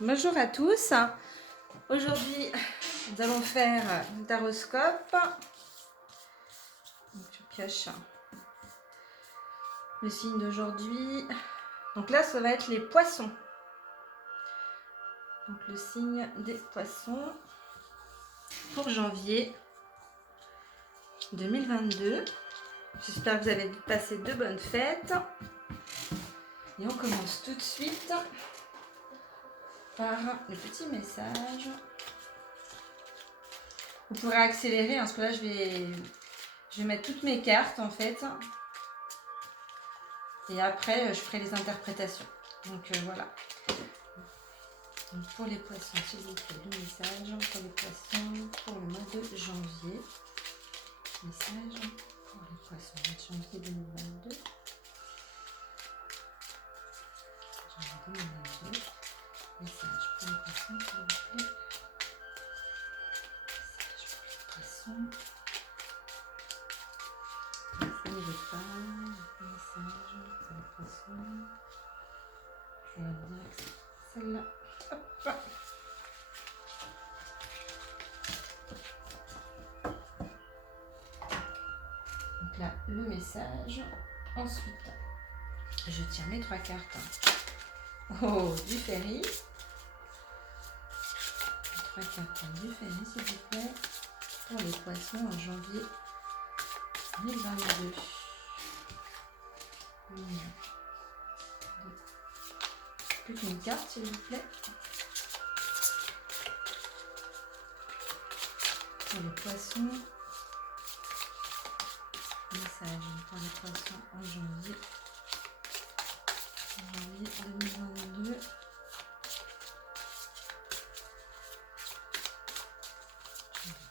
Bonjour à tous. Aujourd'hui, nous allons faire un taroscope. Donc, je pioche le signe d'aujourd'hui. Donc là, ça va être les poissons. Donc le signe des poissons pour janvier 2022. J'espère que vous avez passé de bonnes fêtes. Et on commence tout de suite par le petit message. Vous pourrez accélérer, parce que là je vais mettre toutes mes cartes en fait. Et après je ferai les interprétations. Donc voilà. Donc, pour les poissons, s'il vous plaît, le message pour les poissons pour le mois de janvier. Message pour les poissons, mois de janvier 2022. Janvier 2022. Message pour les poissons, s'il vous plaît. Message pour les poissons. Ça ne veut pas. Message pour les poissons. Je vais dire que c'est celle-là. Hop. Donc là, le message. Ensuite, je tiens mes 3 cartes. Oh, du ferry. 3 cartes du ferry, s'il vous plaît. Pour les poissons en janvier 2022. Plus qu'une carte, s'il vous plaît. Pour les poissons. Message pour les poissons en janvier. Janvier 2022.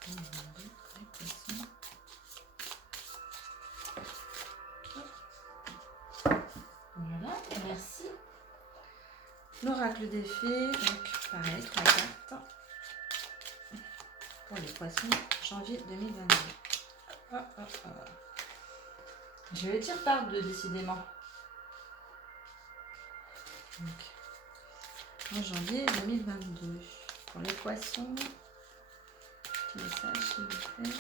Les poissons. Voilà, merci. L'oracle des fées, donc pareil, 3 cartes. Pour les poissons, janvier 2022. Oh, oh, oh. Je vais tirer par 2 décidément. Donc, en janvier 2022. Pour les poissons, petit message s'il vous plaît.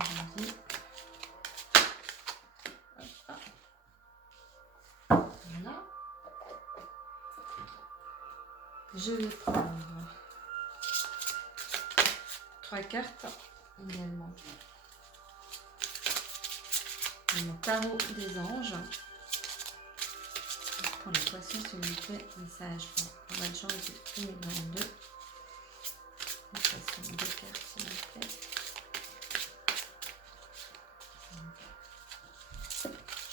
En janvier. Hop, hop. Voilà. Je vais prendre 3 cartes également. Mon tarot des anges. Pour les poissons, s'il vous plaît, message pour le mois de janvier 2022. Les poissons, 2 cartes, s'il vous plaît.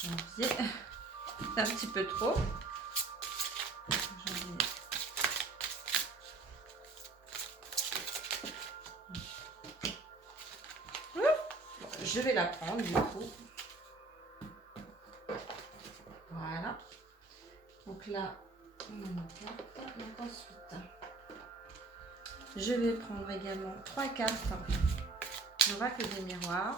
Janvier, c'est un petit peu trop. Janvier. Bon, je vais la prendre du coup. Voilà. Donc là, donc ensuite, je vais prendre également 3 cartes. L'oracle des miroirs.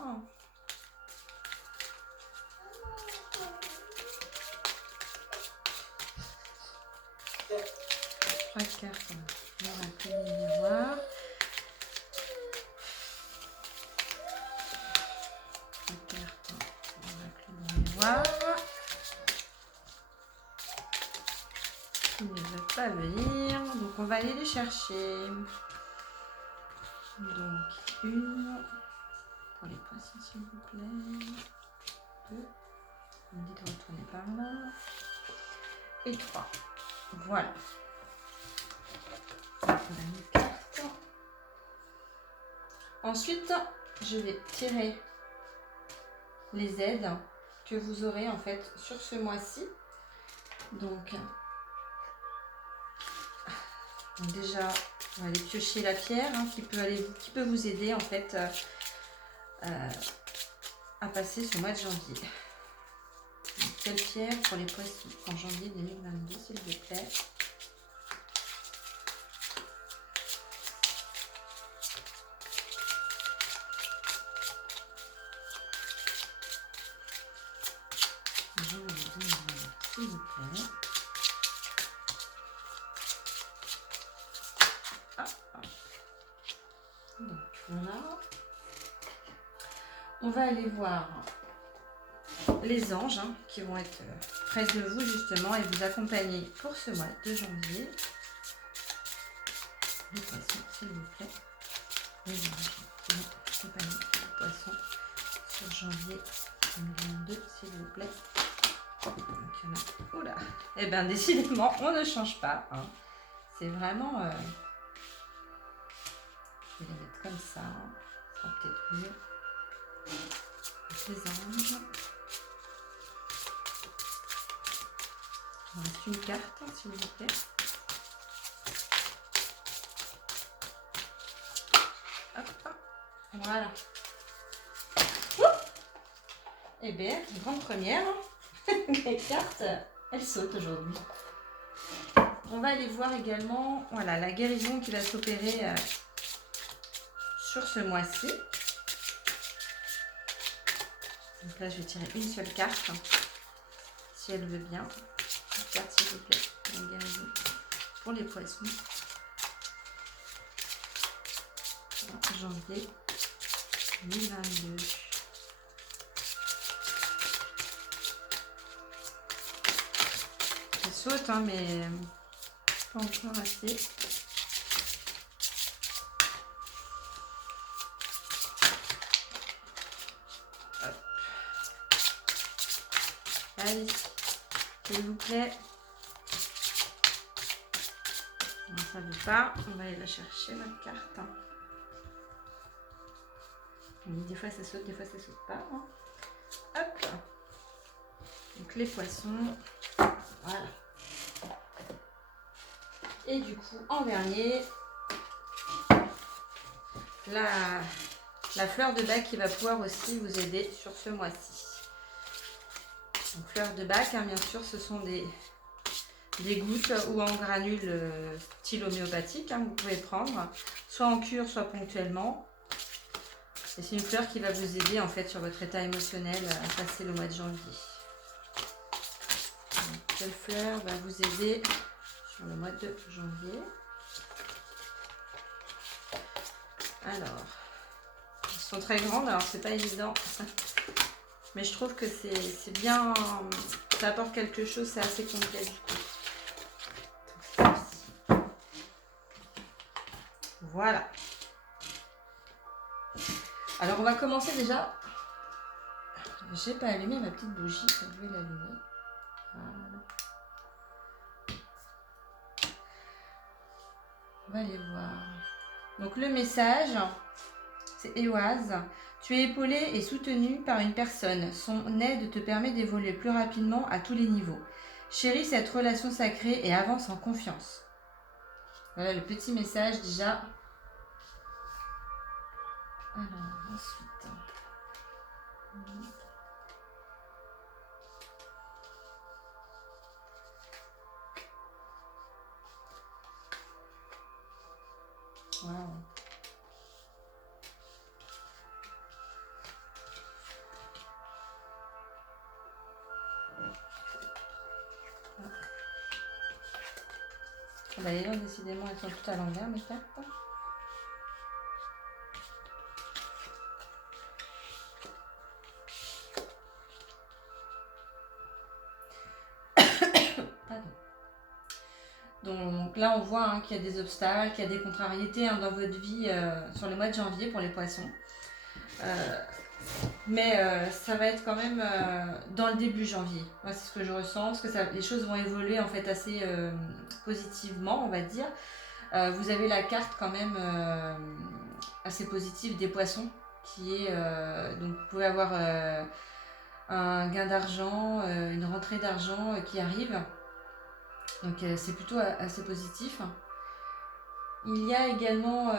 Trois cartes. L'oracle des miroirs. 3 cartes. L'oracle des miroirs. Ils ne veulent pas venir, donc on va aller les chercher. Donc, 1 pour les poissons, s'il vous plaît. 2, on me dit de retourner par là. Et 3. Voilà. Donc, on a une carte. Ensuite, je vais tirer les aides que vous aurez en fait sur ce mois-ci. Donc déjà, on va aller piocher la pierre qui peut vous aider en fait à passer ce mois de janvier. Donc, quelle pierre pour les poissons en janvier 2022, s'il vous plaît? Janvier 2022, s'il vous plaît. On va aller voir les anges hein, qui vont être près de vous justement et vous accompagner pour ce mois de janvier. Les poissons, s'il vous plaît. Les anges qui vont accompagner les poissons sur janvier 2022, s'il vous plaît. Donc, il y en a... Oula. Eh bien, décidément, on ne change pas. Hein. C'est vraiment... Je vais les mettre comme ça. Ça sera peut-être mieux. Les anges. Il me reste une carte, hein, s'il vous plaît. Hop, hop. Voilà. Eh bien, une grande première. Les cartes, elles sautent aujourd'hui. On va aller voir également voilà, la guérison qui va s'opérer sur ce mois-ci. Donc là, je vais tirer une seule carte, si elle veut bien. Une carte, s'il vous plaît. La guérison pour les poissons. En janvier 2022. Ça saute, hein, mais pas encore assez. Hop. Allez, s'il vous plaît. Non, ça ne veut pas. On va aller la chercher, notre carte. Des fois ça saute, des fois ça saute pas. Hein. Hop. Donc les poissons. Voilà. Et du coup, en dernier, la fleur de bac qui va pouvoir aussi vous aider sur ce mois-ci. Donc fleur de bac, hein, bien sûr, ce sont des gouttes ou en granules style homéopathique, hein, vous pouvez prendre, soit en cure, soit ponctuellement. Et c'est une fleur qui va vous aider en fait sur votre état émotionnel à passer le mois de janvier. Donc, quelle fleur va vous aider sur le mois de janvier? Alors, elles sont très grandes, alors c'est pas évident. Mais je trouve que c'est bien, ça apporte quelque chose, c'est assez complet du coup. Voilà. Alors on va commencer déjà. J'ai pas allumé ma petite bougie, je vais l'allumer. Voilà. On va aller voir. Donc le message, c'est Éoise. Tu es épaulé et soutenu par une personne. Son aide te permet d'évoluer plus rapidement à tous les niveaux. Chéris cette relation sacrée et avance en confiance. Voilà le petit message déjà. Alors, ensuite. Wow. D'ailleurs, décidément, elles sont toutes à l'envers, mes cartes. Pardon. Donc là, on voit hein, qu'il y a des obstacles, qu'il y a des contrariétés hein, dans votre vie sur le mois de janvier pour les poissons. Mais ça va être quand même dans le début janvier. Moi, c'est ce que je ressens, parce que les choses vont évoluer en fait assez positivement, on va dire. Vous avez la carte quand même assez positive des poissons, qui est donc vous pouvez avoir un gain d'argent, une rentrée d'argent qui arrive. Donc c'est plutôt assez positif. Il y a également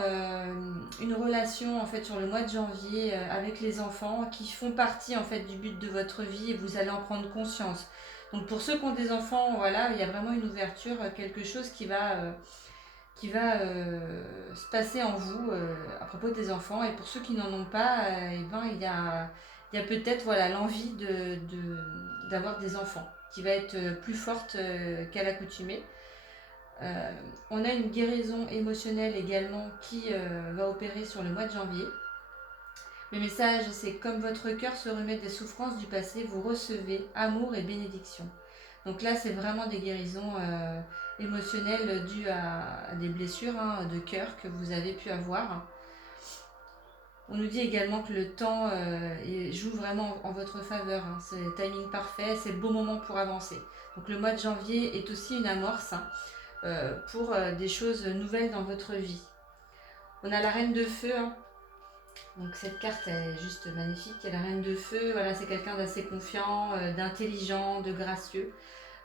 une relation en fait sur le mois de janvier avec les enfants qui font partie en fait du but de votre vie et vous allez en prendre conscience. Donc pour ceux qui ont des enfants, voilà, il y a vraiment une ouverture, quelque chose qui va se passer en vous à propos des enfants. Et pour ceux qui n'en ont pas, eh ben, il y a peut-être voilà, l'envie d'avoir des enfants qui va être plus forte qu'à l'accoutumée. On a une guérison émotionnelle également qui va opérer sur le mois de janvier. Le message, c'est comme votre cœur se remet des souffrances du passé, vous recevez amour et bénédiction. Donc là, c'est vraiment des guérisons émotionnelles dues à des blessures de cœur que vous avez pu avoir. On nous dit également que le temps joue vraiment en votre faveur. C'est le timing parfait, c'est le bon moment pour avancer. Donc le mois de janvier est aussi une amorce pour des choses nouvelles dans votre vie. On a la reine de feu. Donc cette carte est juste magnifique. Et la reine de feu, voilà, c'est quelqu'un d'assez confiant, d'intelligent, de gracieux.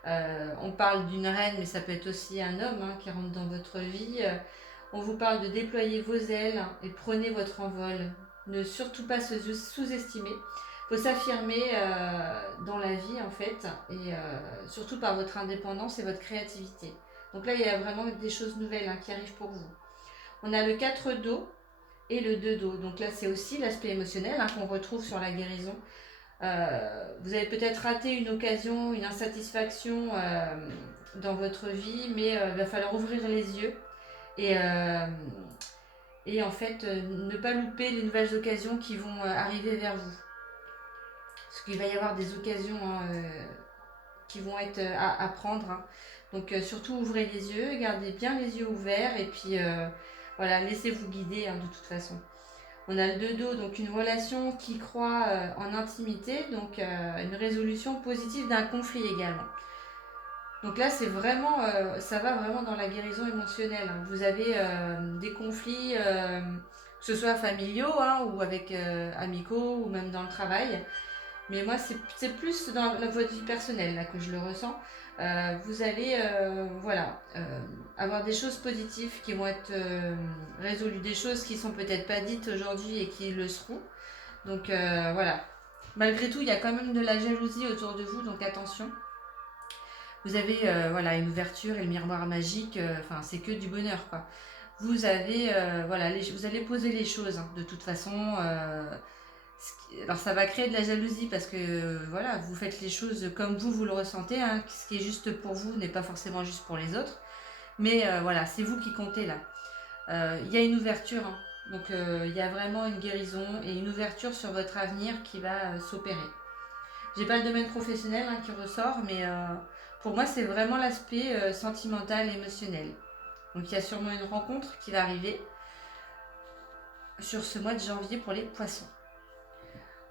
On parle d'une reine, mais ça peut être aussi un homme qui rentre dans votre vie. On vous parle de déployer vos ailes et prenez votre envol. Ne surtout pas se sous-estimer. Il faut s'affirmer dans la vie en fait, et surtout par votre indépendance et votre créativité. Donc là, il y a vraiment des choses nouvelles qui arrivent pour vous. On a le 4 d'eau et le 2 d'eau. Donc là, c'est aussi l'aspect émotionnel qu'on retrouve sur la guérison. Vous avez peut-être raté une occasion, une insatisfaction dans votre vie, mais il va falloir ouvrir les yeux et en fait ne pas louper les nouvelles occasions qui vont arriver vers vous. Parce qu'il va y avoir des occasions qui vont être à prendre. Donc surtout ouvrez les yeux, gardez bien les yeux ouverts et puis voilà, laissez-vous guider de toute façon. On a le 2 d'eau, donc une relation qui croit en intimité, donc une résolution positive d'un conflit également. Donc là, c'est vraiment, ça va vraiment dans la guérison émotionnelle. Vous avez des conflits, que ce soit familiaux ou avec amicaux ou même dans le travail. Mais moi, c'est plus dans votre vie personnelle là, que je le ressens. Vous allez avoir des choses positives qui vont être résolues, des choses qui sont peut-être pas dites aujourd'hui et qui le seront. Donc voilà. Malgré tout, il y a quand même de la jalousie autour de vous, donc attention. Vous avez une ouverture et le miroir magique, c'est que du bonheur quoi. Vous avez vous allez poser les choses de toute façon. Alors ça va créer de la jalousie parce que vous faites les choses comme vous le ressentez. Ce qui est juste pour vous n'est pas forcément juste pour les autres. Mais c'est vous qui comptez là. Il y a une ouverture. Donc il y a vraiment une guérison et une ouverture sur votre avenir qui va s'opérer. J'ai pas le domaine professionnel qui ressort, mais pour moi c'est vraiment l'aspect sentimental, émotionnel. Donc il y a sûrement une rencontre qui va arriver sur ce mois de janvier pour les poissons.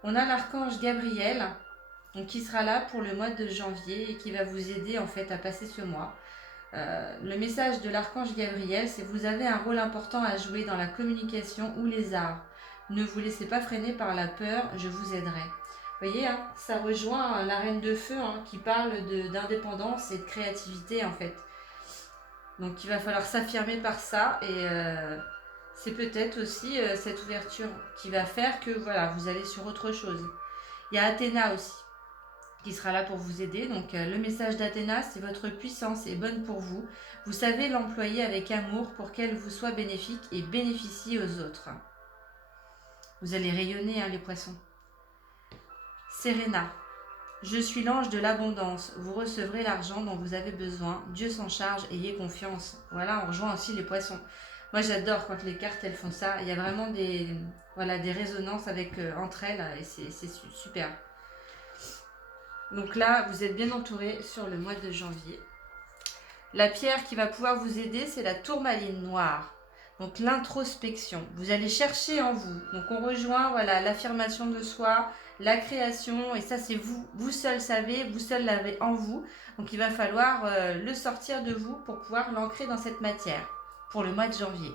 On a l'archange Gabriel qui sera là pour le mois de janvier et qui va vous aider en fait à passer ce mois. Le message de l'archange Gabriel, c'est que vous avez un rôle important à jouer dans la communication ou les arts. Ne vous laissez pas freiner par la peur, je vous aiderai. Vous voyez, ça rejoint la reine de feu qui parle d'indépendance et de créativité en fait. Donc il va falloir s'affirmer par ça et c'est peut-être aussi cette ouverture qui va faire que vous allez sur autre chose. Il y a Athéna aussi qui sera là pour vous aider. Donc le message d'Athéna, c'est votre puissance est bonne pour vous. Vous savez l'employer avec amour pour qu'elle vous soit bénéfique et bénéficie aux autres. Vous allez rayonner les poissons. Serena, je suis l'ange de l'abondance. Vous recevrez l'argent dont vous avez besoin. Dieu s'en charge, ayez confiance. Voilà, on rejoint aussi les poissons. Moi j'adore quand les cartes elles font ça. Il y a vraiment des résonances entre elles et c'est super. Donc là, vous êtes bien entouré sur le mois de janvier. La pierre qui va pouvoir vous aider, c'est la tourmaline noire. Donc l'introspection. Vous allez chercher en vous. Donc on rejoint l'affirmation de soi, la création. Et ça, c'est vous. Vous seul savez, vous seul l'avez en vous. Donc il va falloir le sortir de vous pour pouvoir l'ancrer dans cette matière pour le mois de janvier.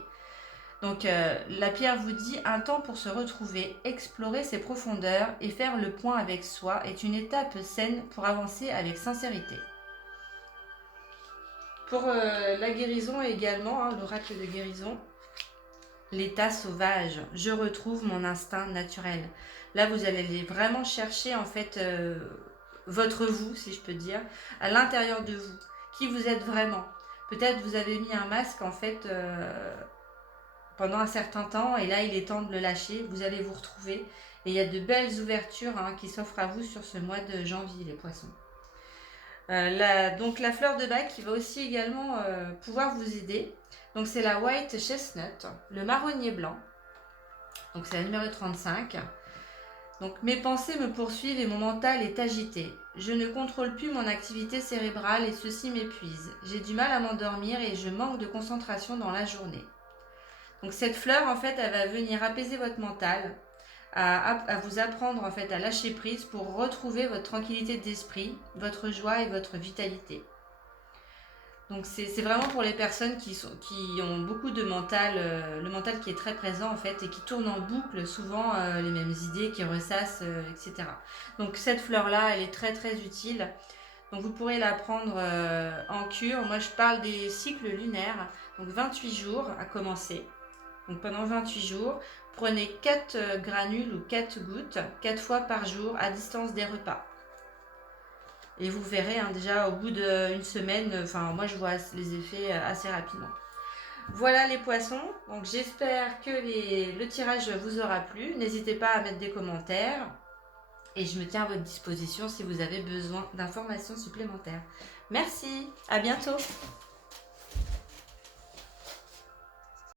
Donc la pierre vous dit un temps pour se retrouver, explorer ses profondeurs et faire le point avec soi est une étape saine pour avancer avec sincérité. Pour la guérison également, l'oracle de guérison, l'état sauvage, je retrouve mon instinct naturel. Là vous allez vraiment chercher en fait votre vous, si je peux dire, à l'intérieur de vous, qui vous êtes vraiment. Peut-être vous avez mis un masque en fait pendant un certain temps et là il est temps de le lâcher, vous allez vous retrouver et il y a de belles ouvertures qui s'offrent à vous sur ce mois de janvier les poissons. Donc la fleur de bac qui va aussi également pouvoir vous aider, donc c'est la white chestnut, le marronnier blanc. Donc c'est la numéro 35. Donc mes pensées me poursuivent et mon mental est agité. Je ne contrôle plus mon activité cérébrale et ceci m'épuise. J'ai du mal à m'endormir et je manque de concentration dans la journée. Donc cette fleur, en fait, elle va venir apaiser votre mental, à vous apprendre en fait à lâcher prise pour retrouver votre tranquillité d'esprit, votre joie et votre vitalité. Donc c'est vraiment pour les personnes qui ont beaucoup de mental, le mental qui est très présent en fait et qui tourne en boucle souvent les mêmes idées, qui ressassent, etc. Donc cette fleur-là, elle est très très utile. Donc vous pourrez la prendre en cure. Moi je parle des cycles lunaires, donc 28 jours à commencer. Donc pendant 28 jours, prenez 4 granules ou 4 gouttes, 4 fois par jour à distance des repas. Et vous verrez déjà au bout d'une semaine, enfin moi je vois les effets assez rapidement. Voilà les poissons, donc j'espère que le tirage vous aura plu. N'hésitez pas à mettre des commentaires et je me tiens à votre disposition si vous avez besoin d'informations supplémentaires. Merci, à bientôt.